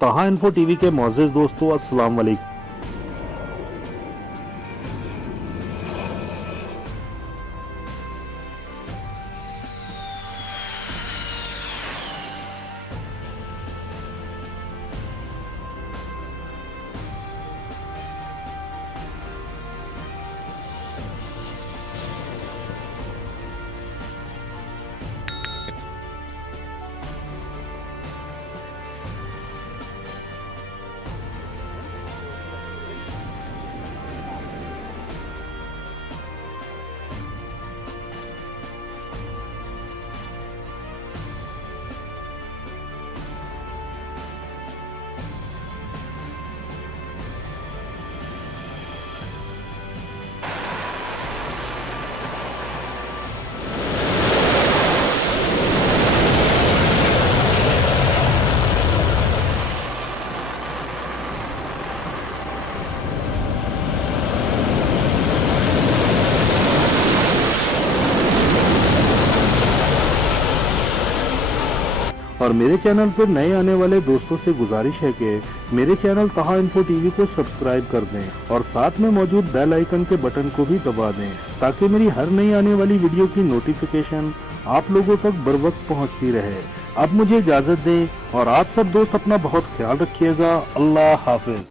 तहा info TV के मोअज़्ज़िज़ दोस्तों, अस्सलाम वालेकुम। और मेरे चैनल पर नए आने वाले दोस्तों से गुजारिश है कि मेरे चैनल तहा इन्फो टीवी को सब्सक्राइब कर दें और साथ में मौजूद बेल आइकन के बटन को भी दबा दें ताकि मेरी हर नई आने वाली वीडियो की नोटिफिकेशन आप लोगों तक बर वक्त पहुँचती रहे। अब मुझे इजाज़त दें और आप सब दोस्त अपना बहुत ख्याल रखिएगा। अल्लाह हाफिज।